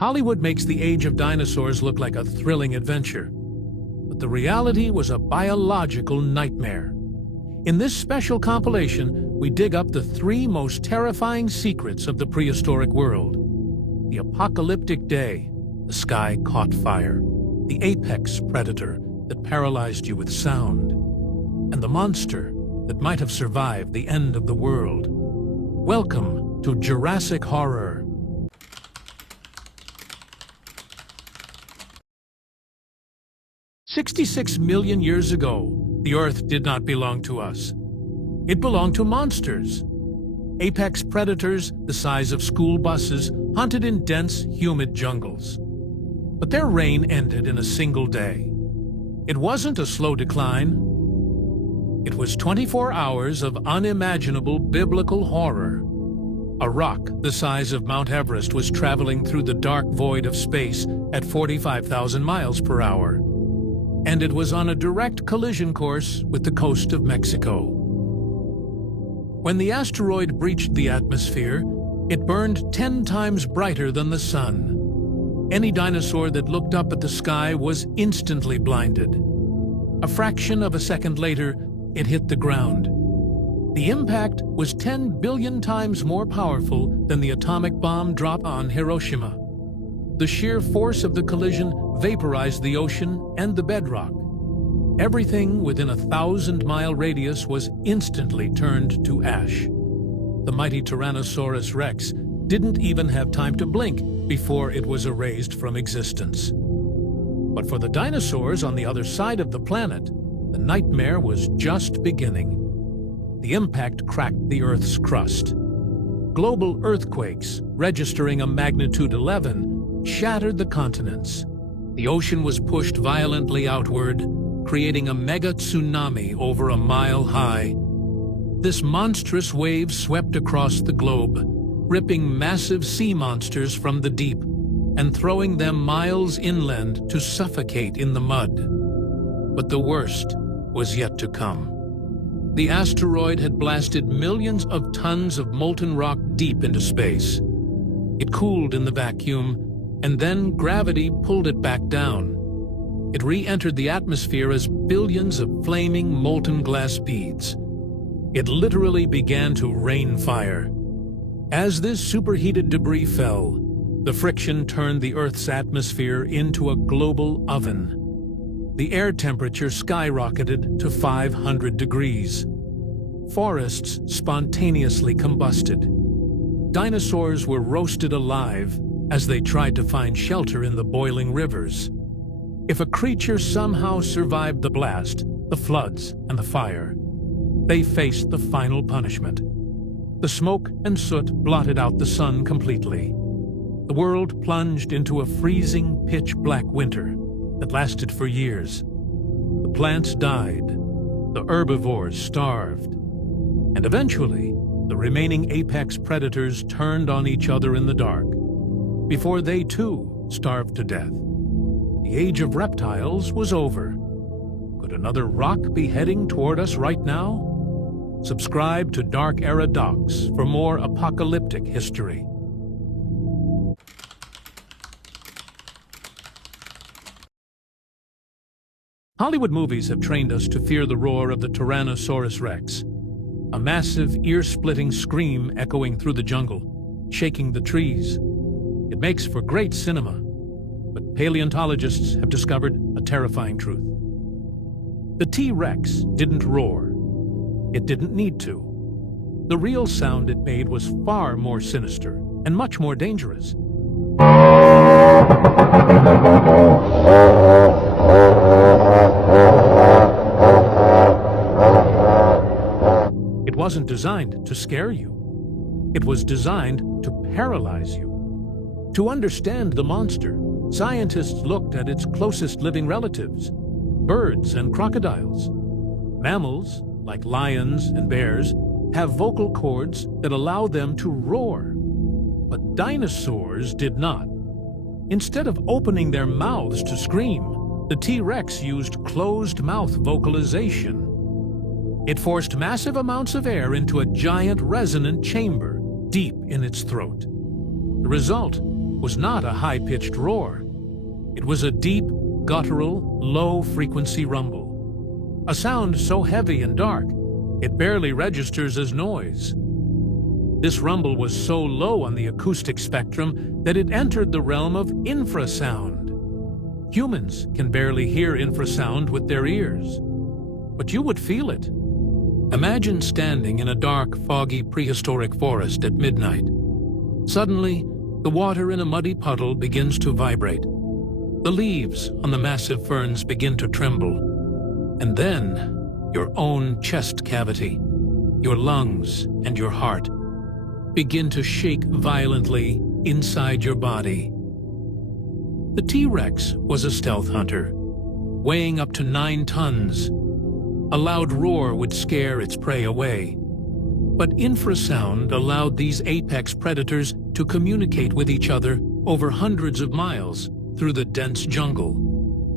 Hollywood makes the age of dinosaurs look like a thrilling adventure, but the reality was a biological nightmare. In this special compilation, we dig up the 3 most terrifying secrets of the prehistoric world. The apocalyptic day, the sky caught fire, the apex predator that paralyzed you with sound, and the monster that might have survived the end of the world. Welcome to Jurassic Horror. "66 million years ago, the Earth did not belong to us. It belonged to monsters. Apex predators the size of school buses hunted in dense, humid jungles. But their reign ended in a single day. It wasn't a slow decline. It was 24 hours of unimaginable biblical horror. A rock the size of Mount Everest was traveling through the dark void of space at 45,000 miles per hour. And it was on a direct collision course with the coast of Mexico. When the asteroid breached the atmosphere, it burned 10 times brighter than the sun. Any dinosaur that looked up at the sky was instantly blinded. A fraction of a second later, it hit the ground. The impact was 10 billion times more powerful than the atomic bomb dropped on Hiroshima. The sheer force of the collision vaporized the ocean and the bedrock. Everything within a 1,000-mile radius was instantly turned to ash. The mighty Tyrannosaurus Rex didn't even have time to blink before it was erased from existence. But for the dinosaurs on the other side of the planet, the nightmare was just beginning. The impact cracked the Earth's crust. Global earthquakes, registering a magnitude 11, shattered the continents. The ocean was pushed violently outward, creating a mega tsunami over a mile high. This monstrous wave swept across the globe, ripping massive sea monsters from the deep and throwing them miles inland to suffocate in the mud. But the worst was yet to come. The asteroid had blasted millions of tons of molten rock deep into space. It cooled in the vacuum, and then gravity pulled it back down. It re-entered the atmosphere as billions of flaming molten glass beads. It literally began to rain fire. As this superheated debris fell, the friction turned the Earth's atmosphere into a global oven. The air temperature skyrocketed to 500 degrees. Forests spontaneously combusted. Dinosaurs were roasted alive as they tried to find shelter in the boiling rivers. If a creature somehow survived the blast, the floods, and the fire, they faced the final punishment. The smoke and soot blotted out the sun completely. The world plunged into a freezing, pitch-black winter that lasted for years. The plants died, the herbivores starved, and eventually, the remaining apex predators turned on each other in the dark, before they too starved to death. The age of reptiles was over. Could another rock be heading toward us right now? Subscribe to Dark Era Docs for more apocalyptic history. Hollywood movies have trained us to fear the roar of the Tyrannosaurus Rex, a massive, ear-splitting scream echoing through the jungle, shaking the trees. It makes for great cinema, but paleontologists have discovered a terrifying truth. The T-Rex didn't roar. It didn't need to. The real sound it made was far more sinister and much more dangerous. It wasn't designed to scare you. It was designed to paralyze you. To understand the monster, scientists looked at its closest living relatives, birds and crocodiles. Mammals, like lions and bears, have vocal cords that allow them to roar. But dinosaurs did not. Instead of opening their mouths to scream, the T-Rex used closed-mouth vocalization. It forced massive amounts of air into a giant resonant chamber deep in its throat. The result was not a high-pitched roar. It was a deep, guttural, low-frequency rumble. A sound so heavy and dark, it barely registers as noise. This rumble was so low on the acoustic spectrum that it entered the realm of infrasound. Humans can barely hear infrasound with their ears, but you would feel it. Imagine standing in a dark, foggy prehistoric forest at midnight. Suddenly, the water in a muddy puddle begins to vibrate. The leaves on the massive ferns begin to tremble. And then, your own chest cavity, your lungs and your heart begin to shake violently inside your body. The T-Rex was a stealth hunter, weighing up to 9 tons. A loud roar would scare its prey away. But infrasound allowed these apex predators to communicate with each other over hundreds of miles through the dense jungle,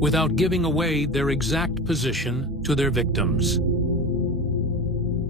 without giving away their exact position to their victims.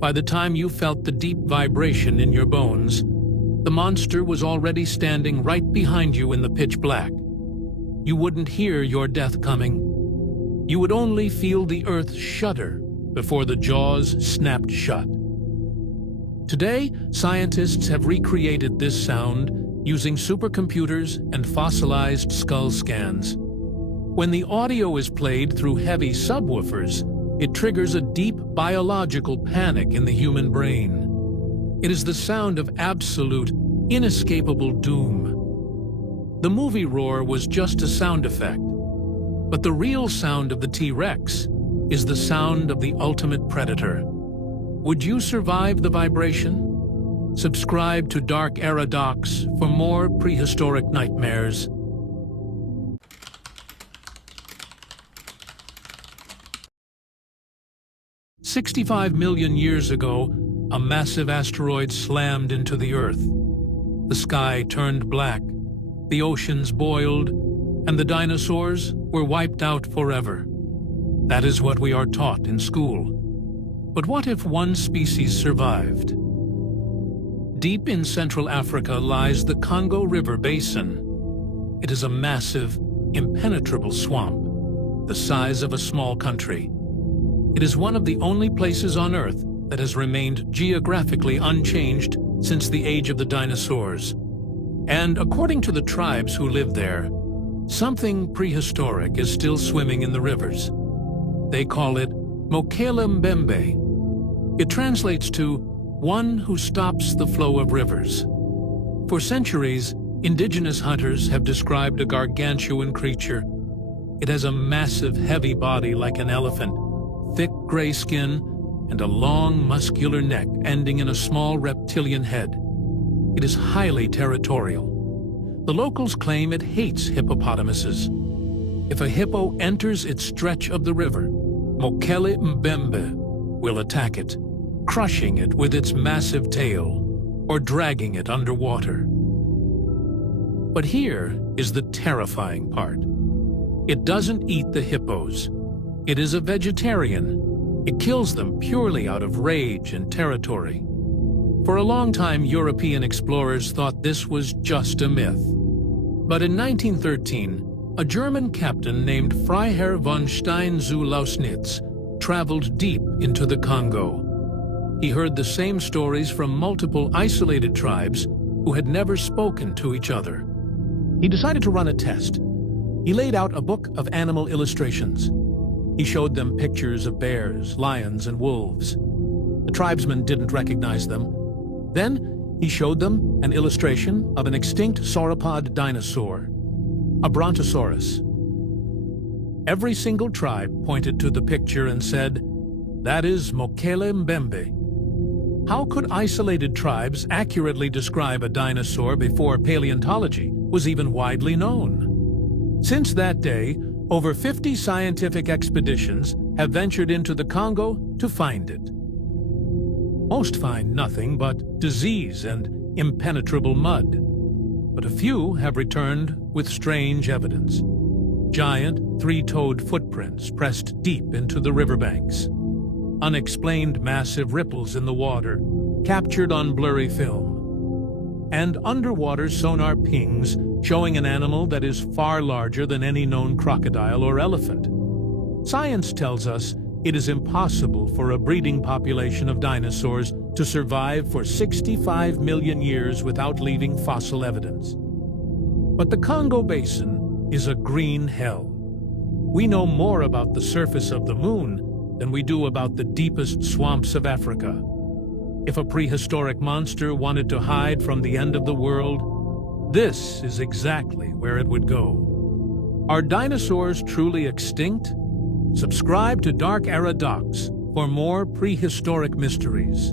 By the time you felt the deep vibration in your bones, the monster was already standing right behind you in the pitch black. You wouldn't hear your death coming. You would only feel the earth shudder before the jaws snapped shut. Today, scientists have recreated this sound using supercomputers and fossilized skull scans. When the audio is played through heavy subwoofers, it triggers a deep biological panic in the human brain. It is the sound of absolute, inescapable doom. The movie roar was just a sound effect, but the real sound of the T-Rex is the sound of the ultimate predator. Would you survive the vibration? Subscribe to Dark Era Docs for more prehistoric nightmares. "65 million years ago, a massive asteroid slammed into the Earth. The sky turned black, the oceans boiled, and the dinosaurs were wiped out forever. That is what we are taught in school. But what if one species survived? Deep in Central Africa lies the Congo River Basin. It is a massive, impenetrable swamp, the size of a small country. It is one of the only places on Earth that has remained geographically unchanged since the age of the dinosaurs. And according to the tribes who live there, something prehistoric is still swimming in the rivers. They call it Mokele Mbembe. It translates to one who stops the flow of rivers. For centuries, indigenous hunters have described a gargantuan creature. It has a massive, heavy body like an elephant, thick gray skin, and a long, muscular neck ending in a small reptilian head. It is highly territorial. The locals claim it hates hippopotamuses. If a hippo enters its stretch of the river, Mokele Mbembe will attack it, crushing it with its massive tail or dragging it underwater. But here is the terrifying part. It doesn't eat the hippos. It is a vegetarian. It kills them purely out of rage and territory. For a long time, European explorers thought this was just a myth. But in 1913, a German captain named Freiherr von Stein zu Lausnitz traveled deep into the Congo. He heard the same stories from multiple isolated tribes who had never spoken to each other. He decided to run a test. He laid out a book of animal illustrations. He showed them pictures of bears, lions, and wolves. The tribesmen didn't recognize them. Then he showed them an illustration of an extinct sauropod dinosaur, a brontosaurus. Every single tribe pointed to the picture and said, "That is Mokele Mbembe." How could isolated tribes accurately describe a dinosaur before paleontology was even widely known? Since that day, over 50 scientific expeditions have ventured into the Congo to find it. Most find nothing but disease and impenetrable mud. But a few have returned with strange evidence. Giant, three-toed footprints pressed deep into the riverbanks. Unexplained massive ripples in the water, captured on blurry film. and underwater sonar pings showing an animal that is far larger than any known crocodile or elephant. Science tells us it is impossible for a breeding population of dinosaurs to survive for 65 million years without leaving fossil evidence. But the Congo Basin is a green hell. We know more about the surface of the moon than we do about the deepest swamps of Africa. If a prehistoric monster wanted to hide from the end of the world, this is exactly where it would go. Are dinosaurs truly extinct? Subscribe to Dark Era Docs for more prehistoric mysteries.